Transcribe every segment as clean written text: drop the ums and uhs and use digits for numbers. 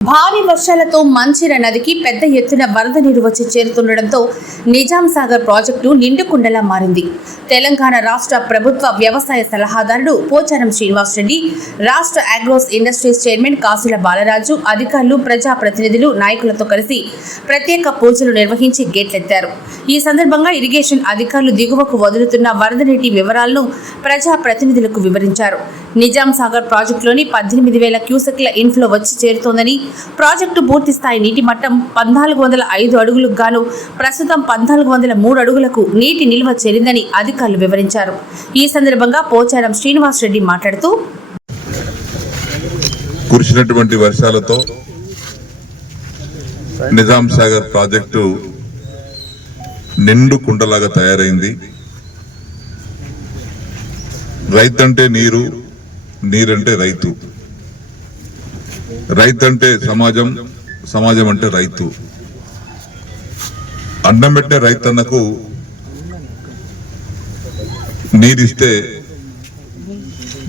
భారీ వర్షాలతో మంచిర నదికి పెద్ద ఎత్తున వరద నీరు వచ్చి చేరుతుండటంతో నిజాం సాగర్ ప్రాజెక్టు నిండుకుండలా మారింది. తెలంగాణ రాష్ట్ర ప్రభుత్వ వ్యవసాయ సలహాదారుడు పోచారం శ్రీనివాస్ రెడ్డి, రాష్ట్ర అగ్రోస్ ఇండస్ట్రీస్ చైర్మన్ కాసుల బాలరాజు, అధికారులు, ప్రజాప్రతినిధులు, నాయకులతో కలిసి ప్రత్యేక పూజలు నిర్వహించి గేట్లెత్తారు. ఈ సందర్భంగా ఇరిగేషన్ అధికారులు దిగువకు వదులుతున్న వరద నీటి వివరాలను ప్రజాప్రతినిధులకు వివరించారు. నిజాం సాగర్ ప్రాజెక్టులోని 18,000 క్యూసెక్ల ఇన్ఫ్లో వచ్చి చేరుతోందని, ప్రాజెక్టు పూర్తి స్థాయి నీటి మట్టం 1405 అడుగులకు గాను ప్రస్తుతం 1403 అడుగులకు నీటి నిల్వ చేరిందని అధికారులు వివరించారు. ఈ సందర్భంగా పోచారం శ్రీనివాస్ రెడ్డి మాట్లాడుతూ, కురిసినటువంటి వర్షాలతో నిజాం సాగర్ ప్రాజెక్టు నిండు కుండలాగా తయారైంది. రైతంటే నీరు, నీరంటే రైతు, రైతంటే సమాజం, సమాజం అంటే రైతు. అన్నం పెట్టే రైతన్నకు నీరిస్తే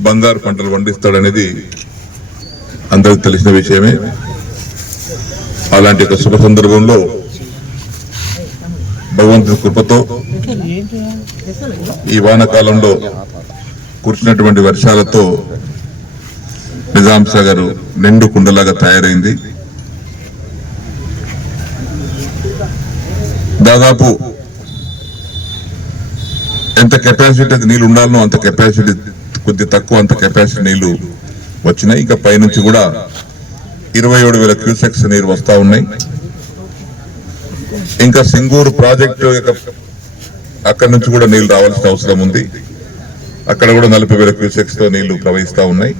బంగారు పంటలు పండిస్తాడనేది అందరికి తెలిసిన విషయమే. అలాంటి ఒక శుభ సందర్భంలో భగవంతుని కృపతో ఈ వానాకాలంలో కురిసినటువంటి వర్షాలతో నిజాం సాగర్ నిండు కుండలాగా తయారైంది. దాదాపు ఎంత కెపాసిటీ నీళ్లు ఉండాలనో అంత కెపాసిటీ, కొద్ది తక్కువ అంత కెపాసిటీ నీళ్లు వచ్చినాయి. ఇంకా పైనుంచి కూడా 27,000 క్యూసెక్స్ నీరు వస్తా ఉన్నాయి. ఇంకా సింగూరు ప్రాజెక్టు అక్కడి నుంచి కూడా నీళ్లు రావాల్సిన అవసరం ఉంది. అక్కడ కూడా 40,000 క్యూసెక్స్ తో నీళ్లు ప్రవహిస్తా ఉన్నాయి.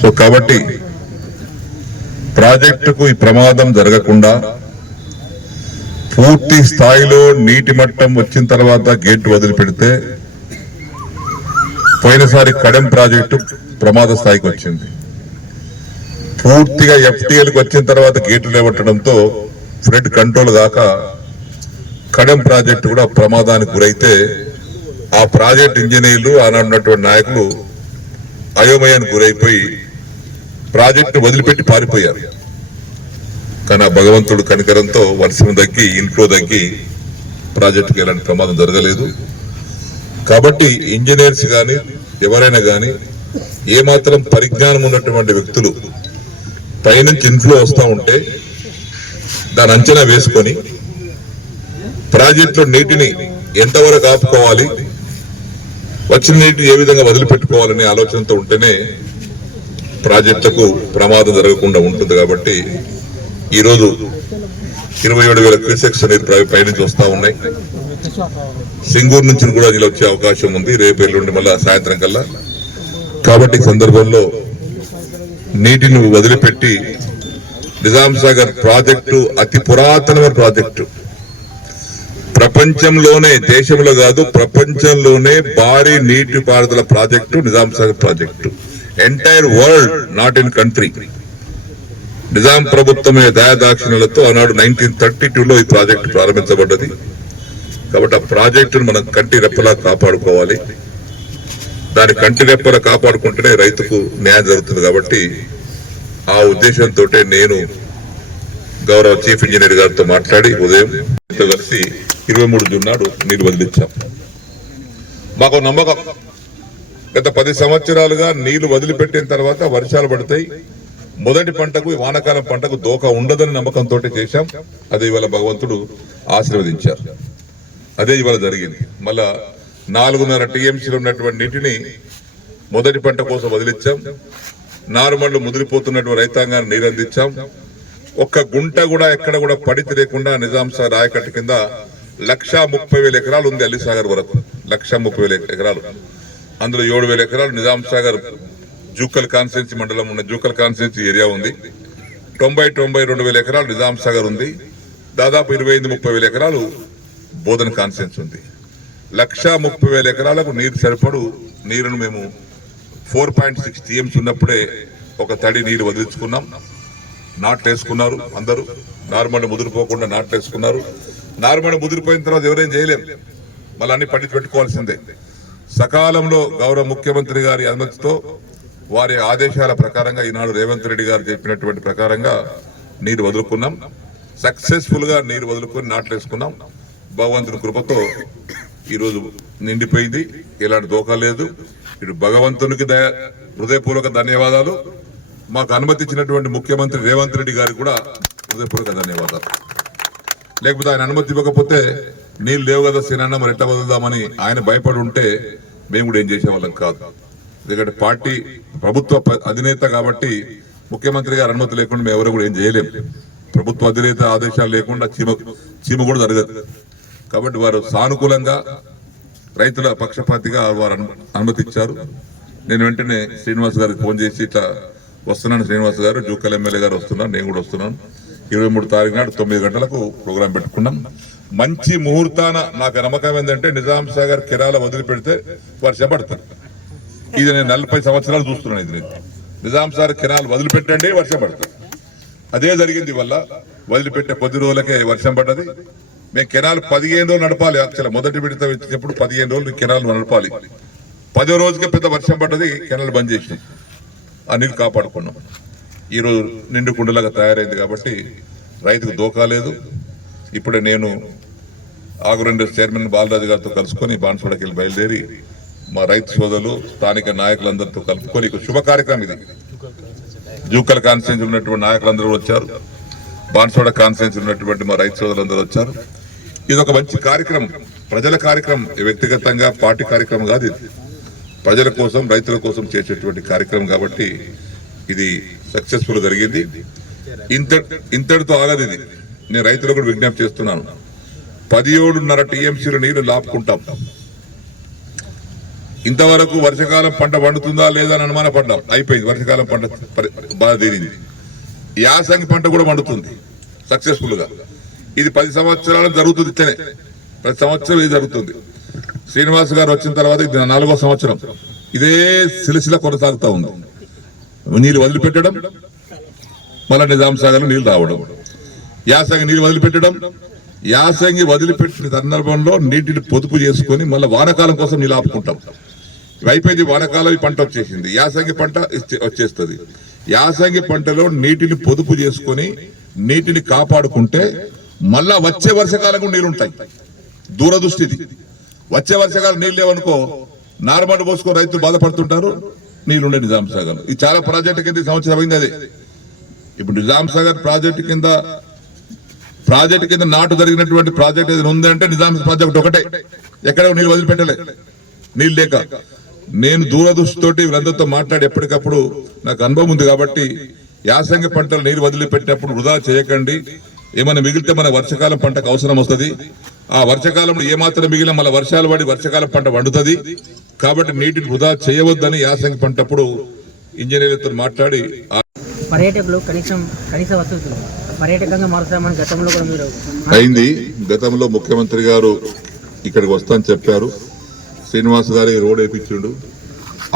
సో కాబట్టి ప్రాజెక్టుకు ఈ ప్రమాదం జరగకుండా పూర్తి స్థాయిలో నీటి మట్టం వచ్చిన తర్వాత గేట్ వదిలిపెడితే, పోయినసారి కడెం ప్రాజెక్టు ప్రమాద స్థాయికి వచ్చింది. పూర్తిగా ఎఫ్టీఎల్కి వచ్చిన తర్వాత గేట్లు లేవట్టడంతో ఫ్లడ్ కంట్రోల్ కాక కడెం ప్రాజెక్టు కూడా ప్రమాదానికి గురైతే ఆ ప్రాజెక్ట్ ఇంజనీర్లు, ఆనాడున్నటువంటి నాయకులు అయోమయానికి గురైపోయి ప్రాజెక్టు వదిలిపెట్టి పారిపోయారు. కానీ ఆ భగవంతుడు కనికరంతో వర్షం తగ్గి, ఇన్ఫ్లో తగ్గి ప్రాజెక్టుకి ఎలాంటి ప్రమాదం జరగలేదు. కాబట్టి ఇంజనీర్స్ కానీ ఎవరైనా కానీ ఏమాత్రం పరిజ్ఞానం ఉన్నటువంటి వ్యక్తులు పైనుంచి ఇన్ఫ్లో వస్తూ ఉంటే దాని అంచనా వేసుకొని ప్రాజెక్టులో నీటిని ఎంతవరకు ఆపుకోవాలి, వచ్చిన నీటిని ఏ విధంగా వదిలిపెట్టుకోవాలనే ఆలోచనతో ఉంటేనే ప్రాజెక్టులకు ప్రమాదం జరగకుండా ఉంటుంది. కాబట్టి ఈరోజు 27,000 క్యూసెక్స్ నీరు పైనుంచి వస్తా ఉన్నాయి. సింగూరు నుంచి కూడా నీళ్ళు వచ్చే అవకాశం ఉంది రేపు ఎల్లుండి మళ్ళా సాయంత్రం కల్లా. కాబట్టి ఈ సందర్భంలో నీటిని వదిలిపెట్టి నిజాం సాగర్ ప్రాజెక్టు అతి పురాతనమైన ప్రాజెక్టు, ప్రపంచంలోనే, దేశంలో కాదు ప్రపంచంలోనే భారీ నీటి పారుదల project Nizam Sagar project. Entire world, not in country. Nizam ప్రభుత్వమే దయాదాక్షిణ్యాలతో ఆనాడు 1932లో ఈ ప్రాజెక్టు ప్రారంభించబడ్డది. కాబట్టి ఆ ప్రాజెక్టును మనం కంటి రెప్పలా కాపాడుకోవాలి. దాని కంటి రెప్పలా కాపాడుకుంటేనే రైతుకు న్యాయం జరుగుతుంది. కాబట్టి ఆ ఉద్దేశంతో నేను గౌరవ చీఫ్ ఇంజనీర్ గారితో మాట్లాడి ఉదయం కలిసి 23 జూన్ నాడు నీరు వదిలించాం. మాకు నమ్మకం, గత 10 సంవత్సరాలుగా నీళ్లు వదిలిపెట్టిన తర్వాత వర్షాలు పడతాయి, మొదటి పంటకు, వానాకాలం పంటకు దోఖ ఉండదని నమ్మకంతో చేశాం. అదే ఇవాళ భగవంతుడు ఆశీర్వదించారు. అదే ఇవాళ జరిగింది. మళ్ళా 4.5 టీఎంసీలు ఉన్నటువంటి నీటిని మొదటి పంట కోసం వదిలించాం. నారుమళ్లు ముదిరిపోతున్నటువంటి రైతాంగాన్ని నీరు అందించాం. ఒక్క గుంట కూడా ఎక్కడ కూడా పడితే లేకుండా నిజాం సాగర్ ఆయకట్టు కింద 130,000 ఎకరాలు ఉంది. అలీసాగర్ వరకు 130,000 ఎకరాలు. అందులో 7,000 ఎకరాలు నిజాం సాగర్ జూకల్ కాన్స్టిట్యున్సీ మండలం ఉన్న జూకల్ కాన్స్టిట్యున్సీ ఏరియా ఉంది. 92,000 ఎకరాలు నిజాం సాగర్ ఉంది. దాదాపు 25,000-30,000 ఎకరాలు బోధన కాన్స్టిట్యున్సీ ఉంది. 130,000 ఎకరాలకు నీరు సరిపడు నీరును మేము 4.6 టీఎంసీ ఉన్నప్పుడే ఒక తడి నీరు వదిలించుకున్నాం. నాట్లేసుకున్నారు అందరూ, నార్మల్ ముదిరిపోకుండా నాట్లేసుకున్నారు. నార్మల్ ముదిరిపోయిన తర్వాత ఎవరేం చేయలేం, మళ్ళీ అన్ని పండించి పెట్టుకోవాల్సిందే. సకాలంలో గౌరవ ముఖ్యమంత్రి గారి అనుమతితో వారి ఆదేశాల ప్రకారంగా ఈనాడు రేవంత్ రెడ్డి గారు చెప్పినటువంటి ప్రకారంగా నీరు వదులుకున్నాం. సక్సెస్ఫుల్ గా నీరు వదులుకొని నాట్లేసుకున్నాం. భగవంతుని కృపతో ఈరోజు నిండిపోయింది. ఎలాంటి దోఖా లేదు. ఇటు భగవంతునికి హృదయపూర్వక ధన్యవాదాలు. మాకు అనుమతి ఇచ్చినటువంటి ముఖ్యమంత్రి రేవంత్ రెడ్డి గారికి కూడా హృదయపూర్వక ధన్యవాదాలు. లేకపోతే ఆయన అనుమతి ఇవ్వకపోతే నీళ్ళు లేవు కదా సినన్న మరి ఎట్లా వదులుదామని ఆయన భయపడి ఉంటే మేము కూడా ఏం చేసేవాళ్ళం కాదు. ఎందుకంటే పార్టీ ప్రభుత్వ అధినేత కాబట్టి ముఖ్యమంత్రి గారు అనుమతి లేకుండా మేము ఎవరు కూడా ఏం చేయలేము. ప్రభుత్వ అధినేత ఆదేశాలు లేకుండా చీమ కూడా జరగదు. కాబట్టి వారు సానుకూలంగా రైతుల పక్షపాతిగా వారు అనుమతి ఇచ్చారు. నేను వెంటనే శ్రీనివాస్ గారికి ఫోన్ చేసి ఇట్లా వస్తున్నాను, శ్రీనివాస్ గారు జూకల్ ఎమ్మెల్యే గారు వస్తున్నారు, నేను కూడా వస్తున్నాను. 23 తారీఖు నాడు 9 గంటలకు ప్రోగ్రాం పెట్టుకున్నాం. మంచి ముహూర్తాన నాకు నమ్మకం ఏంటంటే నిజాం సాగర్ కెనాల వదిలిపెడితే వర్షం పడతారు. ఇది నేను 40 సంవత్సరాలు చూస్తున్నాను. ఇది నిజాం సాగర్ కెనాల్ వదిలిపెట్టండి వర్షం పడతారు. అదే జరిగింది. వల్ల వదిలిపెట్టే కొద్ది రోజులకే వర్షం పడ్డది. మేము కెనాల్ 15 రోజులు నడపాలి. యాక్చువల్ మొదటి విడత వచ్చినప్పుడు 15 రోజులు కెనాల్ నడపాలి. 10వ రోజుకే పెద్ద వర్షం పడ్డది. కెనాల్ బంద్ చేసినాం. ఆ నీళ్ళు కాపాడుకున్నాం. ఈరోజు నిండు కుండలాగా తయారైంది కాబట్టి రైతుకు దోఖా లేదు. ఇప్పుడే నేను ఆగురెండు చైర్మన్ బాలరాజు గారితో కలుసుకొని బాన్సువాడకి వెళ్ళి బయలుదేరి మా రైతు సోదరులు స్థానిక నాయకులందరితో కలుపుకొని శుభ కార్యక్రమం ఇది. జూకల్ కాన్స్టిట్యూన్సీ ఉన్నటువంటి నాయకులందరూ వచ్చారు. బాన్సువాడ కాన్స్టిట్యూన్సీ ఉన్నటువంటి మా రైతు సోదరులందరూ వచ్చారు. ఇది ఒక మంచి కార్యక్రమం, ప్రజల కార్యక్రమం, వ్యక్తిగతంగా పార్టీ కార్యక్రమం కాదు. ఇది ప్రజల కోసం రైతుల కోసం చేసేటువంటి కార్యక్రమం కాబట్టి ఇది సక్సెస్ఫుల్ జరిగింది. ఇంతటితో ఆగదు. ఇది నేను రైతులకు కూడా విజ్ఞప్తి చేస్తున్నాను. 17.5 టీఎంసీల నీళ్లు లాపుకుంటాం. ఇంతవరకు వర్షాకాలం పంట పండుతుందా లేదా అని అనుమాన పడ్డాం. అయిపోయింది. వర్షాకాలం పంట బాగా తీరింది. యాసంగి పంట కూడా పండుతుంది సక్సెస్ఫుల్ గా. ఇది 10 సంవత్సరాలు జరుగుతుంది. ఇట్లనే ప్రతి సంవత్సరం ఇది జరుగుతుంది. శ్రీనివాస్ గారు వచ్చిన తర్వాత ఇది 4వ సంవత్సరం. ఇదే సిలసిల కొనసాగుతూ ఉంది. నీళ్ళు వదిలిపెట్టడం, మళ్ళా నిజాం సాగర్ నీళ్ళు రావడం, యాసంగి నీళ్ళు వదిలిపెట్టడం, యాసంగి వదిలిపెట్టిన సందర్భంలో నీటిని పొదుపు చేసుకొని మళ్ళీ వానాకాలం కోసం నీళ్ళు ఆపుకుంటాం. అయిపోయింది. వానాకాలం ఈ పంట వచ్చేసింది. యాసంగి పంట వచ్చేస్తుంది. యాసంగి పంటలో నీటిని పొదుపు చేసుకొని నీటిని కాపాడుకుంటే మళ్ళా వచ్చే వర్షకాలం కూడా నీళ్ళు ఉంటాయి. దూరదృష్టిది. వచ్చే వర్షకాలం నీళ్ళు లేవనుకో నార్మల్ పోసుకొని రైతులు బాధపడుతుంటారు. నీళ్ళుండే నిజాం సాగర్ ఇది చాలా ప్రాజెక్టు కింద సంవత్సరం అయింది. అదే ఇప్పుడు నిజాం సాగర్ ప్రాజెక్టు కింద నాటు జరిగినటువంటి ప్రాజెక్ట్ ఏదైనా ఉందంటే నిజాం ప్రాజెక్ట్ ఒకటే. ఎక్కడ నీళ్ళు వదిలిపెట్టలే నీళ్ళు లేక. నేను దూరదృష్టితోటి వీళ్ళందరితో మాట్లాడి ఎప్పటికప్పుడు నాకు అనుభవం ఉంది కాబట్టి యాసంగి పంటలు నీరు వదిలిపెట్టినప్పుడు వృధా చేయకండి. ఏమైనా మిగిలితే మన వర్షకాలం పంటకు అవసరం వస్తుంది. ఆ వర్షకాలంలో ఏమాత్రం మిగిలిన మళ్ళీ వర్షాలు పడి వర్షకాలం పంట వండుతుంది. కాబట్టి నీటిని వృధా చేయవద్దని యాసంగి పంటప్పుడు ఇంజనీర్లతో మాట్లాడి పర్యాటకులు కనీస వసతులు పర్యాటకంగా మారుతామని గతంలో కూడా మీరు అయింది. గతంలో ముఖ్యమంత్రి గారు ఇక్కడికి వస్తామని చెప్పారు. శ్రీనివాస్ గారు రోడ్ వేయించిండు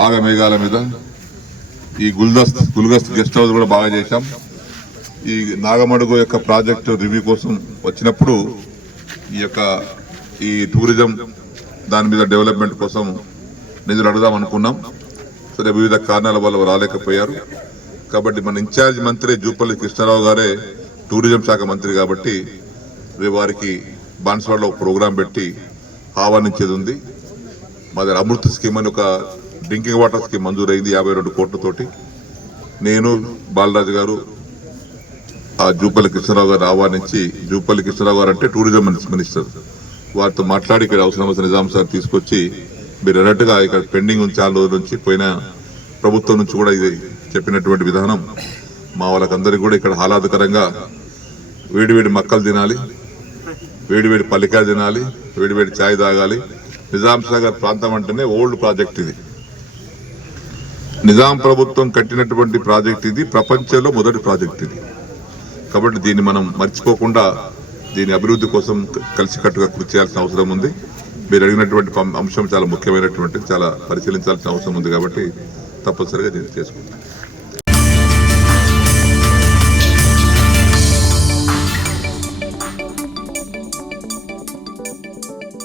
ఆగమేఘాల మీద. ఈ గుల్గస్త్ గెస్ట్ హౌస్ కూడా బాగా చేశాం. ఈ నాగమడుగు యొక్క ప్రాజెక్టు రివ్యూ కోసం వచ్చినప్పుడు ఈ టూరిజం దాని మీద డెవలప్మెంట్ కోసం నిధులు అడుగుదాం అనుకున్నాం. సరే వివిధ కారణాల వల్ల రాలేకపోయారు. కాబట్టి మన ఇన్ఛార్జ్ మంత్రి జూపల్లి కృష్ణారావు గారే టూరిజం శాఖ మంత్రి కాబట్టి వారికి బాన్స్వాడలో ఒక ప్రోగ్రాం పెట్టి ఆహ్వానించేది ఉంది. మా దగ్గర అమృత్ స్కీమ్ అని ఒక డ్రింకింగ్ వాటర్ స్కీమ్ మంజూరైంది 52 కోట్లతోటి. నేను బాలరాజు గారు ఆ జూపల్లి కృష్ణారావు గారు ఆహ్వానించి, జూపల్లి కృష్ణారావు గారు అంటే టూరిజం మినిస్టర్, వారితో మాట్లాడి ఇక్కడ అవసరం నిజాం సార్ తీసుకొచ్చి మీరు అన్నట్టుగా ఇక్కడ పెండింగ్ ఉంది చాలా రోజుల నుంచి. పోయిన ప్రభుత్వం నుంచి కూడా ఇది చెప్పినటువంటి విధానం మా వాళ్ళకందరికీ కూడా ఇక్కడ ఆహ్లాదకరంగా వేడివేడి మక్కలు తినాలి, వేడివేడి పల్లికాయ తినాలి, వేడివేడి ఛాయ్ తాగాలి. నిజాం సాగర్ ప్రాంతం అంటేనే ఓల్డ్ ప్రాజెక్ట్. ఇది నిజాం ప్రభుత్వం కట్టినటువంటి ప్రాజెక్ట్. ఇది ప్రపంచంలో మొదటి ప్రాజెక్ట్ ఇది. కాబట్టి దీన్ని మనం మర్చిపోకుండా దీని అభివృద్ధి కోసం కలిసికట్టుగా కృషి చేయాల్సిన అవసరం ఉంది. మీరు అడిగినటువంటి అంశం చాలా ముఖ్యమైనటువంటి, చాలా పరిశీలించాల్సిన అవసరం ఉంది. కాబట్టి తప్పనిసరిగా దీన్ని చేసుకుంటాం.